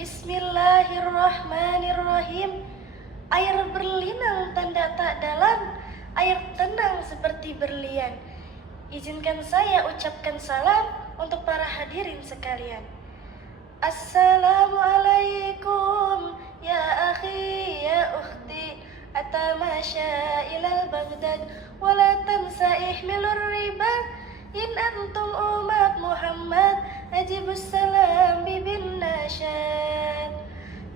Bismillahirrahmanirrahim. Air berlinang tanda tak dalam, air tenang seperti berlian. Izinkan saya ucapkan salam untuk para hadirin sekalian. Assalamualaikum ya akhi ya ukhti, atamasya ilal Baghdad wala tansa ihmilur riba. In antum umat Muhammad, ajibus salam bibin nasyad.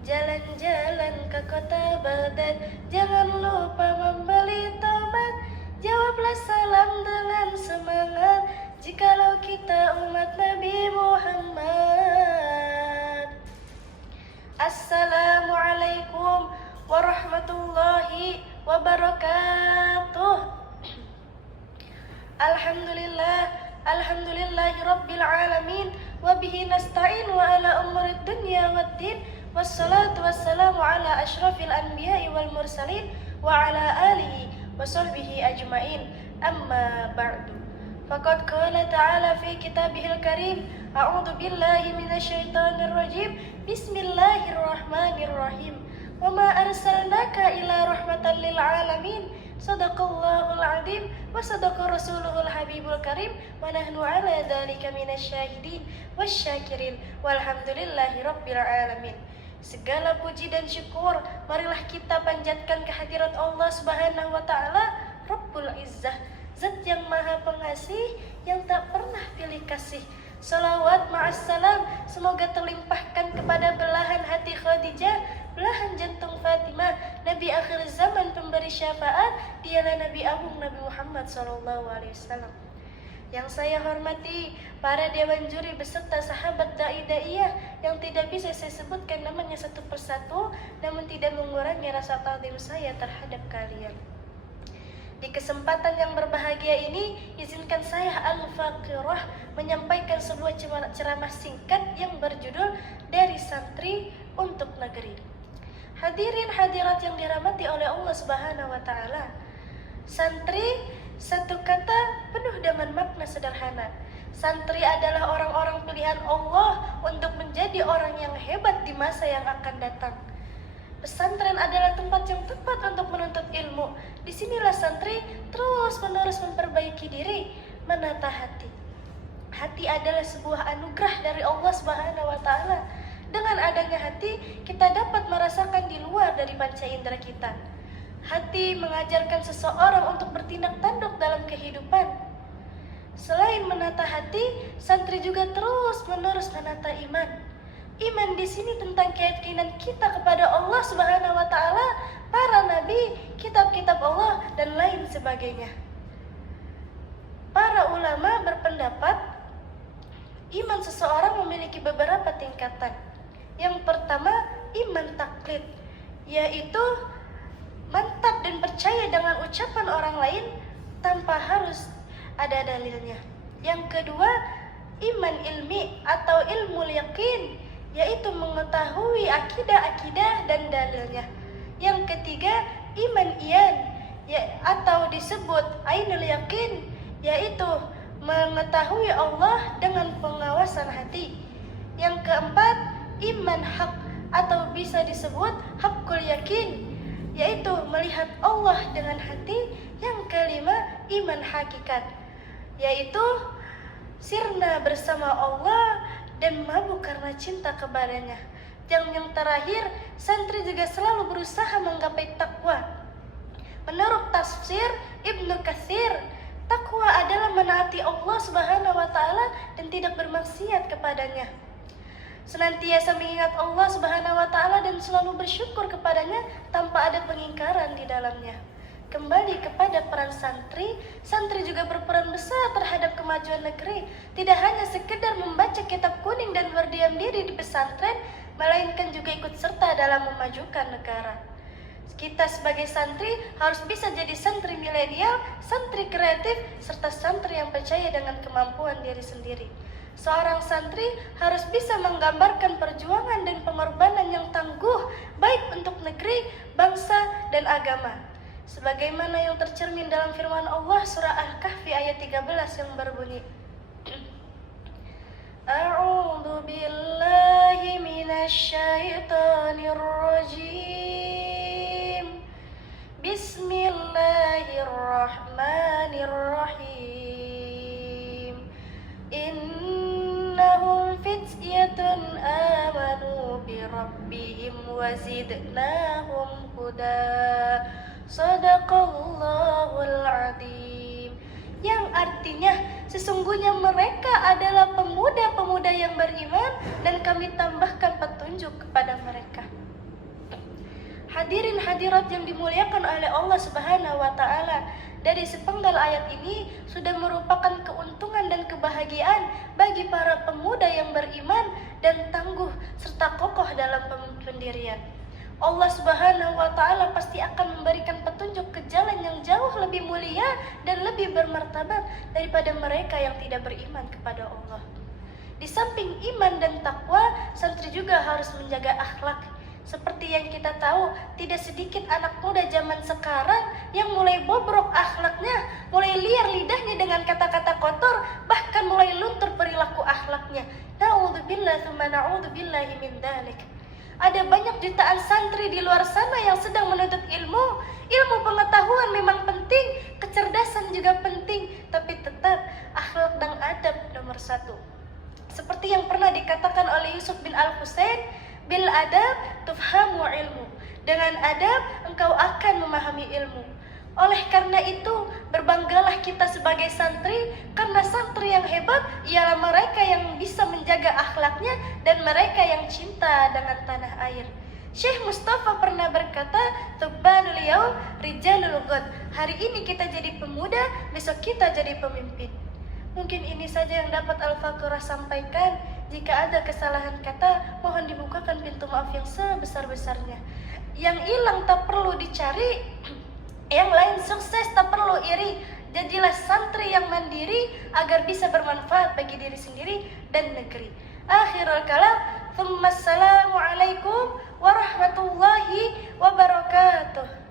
Jalan-jalan ke kota Baghdad, jangan lupa membeli tomat. Jawablah salam dengan semangat, jikalau kita umat Nabi Muhammad. Assalamualaikum warahmatullahi wabarakatuh. Alhamdulillahi rabbil alamin, wabihi nasta'in wa ala umurid dunya waddin, wassalatu wassalamu ala ashrafil anbiya'i wal mursalin wa ala alihi wa sahbihi ajma'in, amma ba'du. Faqad qala ta'ala fi kitabihil karim, a'udhu billahi minasyaitanir rajim, bismillahirrahmanirrahim, wa ma arsalnaka ila rahmatan lil alamin. Sadaqallahul azim wa sadaqa rasuluhul habibul karim, wa nahnu ala dzalika minasyahidin wasyakirin walhamdulillahi rabbil alamin. Segala puji dan syukur marilah kita panjatkan kehadirat Allah Subhanahu wa taala, Rabbul Izzah, Zat yang Maha Pengasih, yang tak pernah pilih kasih. Salawat ma'assalam semoga terlimpahkan kepada belahan hati Khadijah, belahan jantung Fatimah, Nabi akhir zaman pemberi syafaat, dialah Nabi Agung Nabi Muhammad SAW. Yang saya hormati para dewan juri beserta sahabat da'i-da'iyah yang tidak bisa saya sebutkan namanya satu persatu, namun tidak mengurangi rasa ta'zim saya terhadap kalian. Di kesempatan yang berbahagia ini, izinkan saya Al-Faqirah menyampaikan sebuah ceramah singkat yang berjudul Dari Santri untuk Negeri. Hadirin hadirat yang dirahmati oleh Allah Subhanahu wa taala. Santri, satu kata penuh dengan makna sederhana. Santri adalah orang-orang pilihan Allah untuk menjadi orang yang hebat di masa yang akan datang. Pesantren adalah tempat yang tepat untuk menuntut ilmu. Disinilah santri terus-menerus memperbaiki diri, menata hati. Hati adalah sebuah anugerah dari Allah Subhanahu wa taala. Dengan adanya hati, kita dapat merasakan di luar dari panca indera kita. Hati mengajarkan seseorang untuk bertindak tanduk dalam kehidupan. Selain menata hati, santri juga terus-menerus menata iman. Iman di sini tentang keyakinan kita kepada Allah Subhanahu wa taala, para nabi, kitab-kitab Allah dan lain sebagainya. Para ulama berpendapat iman seseorang memiliki beberapa tingkatan. Yang pertama, iman taklid, yaitu mantap dan percaya dengan ucapan orang lain tanpa harus ada dalilnya. Yang kedua, iman ilmi atau ilmu yakin, yaitu mengetahui akidah-akidah dan dalilnya. Yang ketiga, iman iyan, atau disebut ainul yakin, yaitu mengetahui Allah dengan pengawasan hati. Yang keempat, iman hak atau bisa disebut hakul yakin, yaitu melihat Allah dengan hati. Yang kelima, iman hakikat, yaitu sirna bersama Allah dan mabuk karena cinta kepadanya. Yang terakhir, santri juga selalu berusaha menggapai takwa. Menurut tafsir Ibnu Katsir, takwa adalah menaati Allah Subhanahu wa taala dan tidak bermaksiat kepadanya. Senantiasa mengingat Allah Subhanahu wa taala dan selalu bersyukur kepadanya tanpa ada pengingkaran di dalamnya. Kembali kepada peran santri, santri juga berperan besar terhadap kemajuan negeri. Tidak hanya sekedar membaca kitab kuning dan berdiam diri di pesantren, melainkan juga ikut serta dalam memajukan negara. Kita sebagai santri harus bisa jadi santri milenial, santri kreatif, serta santri yang percaya dengan kemampuan diri sendiri. Seorang santri harus bisa menggambarkan perjuangan dan pengorbanan yang tangguh, baik untuk negeri, bangsa, dan agama. Sebagaimana yang tercermin dalam firman Allah surah Al-Kahfi ayat 13 yang berbunyi, A'udzu billahi minasy الشيطان الرجيم بسم الله الرحمن الرحيم إنهم فتية آمنوا بربهم وزدناهم هدى صدق الله العظيم. Yang artinya sesungguhnya mereka adalah pemuda-pemuda yang beriman dan kami tambahkan petunjuk kepada mereka. Hadirin hadirat yang dimuliakan oleh Allah Subhanahu wa taala, dari sepenggal ayat ini sudah merupakan keuntungan dan kebahagiaan bagi para pemuda yang beriman dan tangguh serta kokoh dalam pendirian. Allah Subhanahu wa taala pasti akan memberikan petunjuk ke jalan yang jauh lebih mulia dan lebih bermartabat daripada mereka yang tidak beriman kepada Allah. Di samping iman dan takwa, santri juga harus menjaga akhlak. Seperti yang kita tahu, tidak sedikit anak muda zaman sekarang yang mulai bobrok akhlaknya, mulai liar lidahnya dengan kata-kata kotor, bahkan mulai luntur perilaku akhlaknya. Na'udzubillah tsumma na'udzubillahi min dzalik. Ada banyak jutaan santri di luar sana yang sedang menuntut ilmu. Ilmu pengetahuan memang penting, kecerdasan juga penting, tapi tetap akhlak dan adab nomor satu. Seperti yang pernah dikatakan oleh Yusuf bin Al-Husain, bil adab tufhamu ilmu. Dengan adab engkau akan memahami ilmu. Oleh karena itu, berbanggalah kita sebagai santri, karena santri yang hebat ialah mereka yang bisa menjaga akhlaknya dan mereka yang cinta dengan tanah air. Syekh Mustafa pernah berkata, "Tubbanul yaum rijalul ghad." Hari ini kita jadi pemuda, besok kita jadi pemimpin. Mungkin ini saja yang dapat Al-Faqurah sampaikan. Jika ada kesalahan kata, mohon dibukakan pintu maaf yang sebesar-besarnya. Yang hilang tak perlu dicari, yang lain sukses tak perlu iri. Jadilah santri yang mandiri agar bisa bermanfaat bagi diri sendiri dan negeri. Akhirul kalam, Assalamualaikum warahmatullahi wabarakatuh.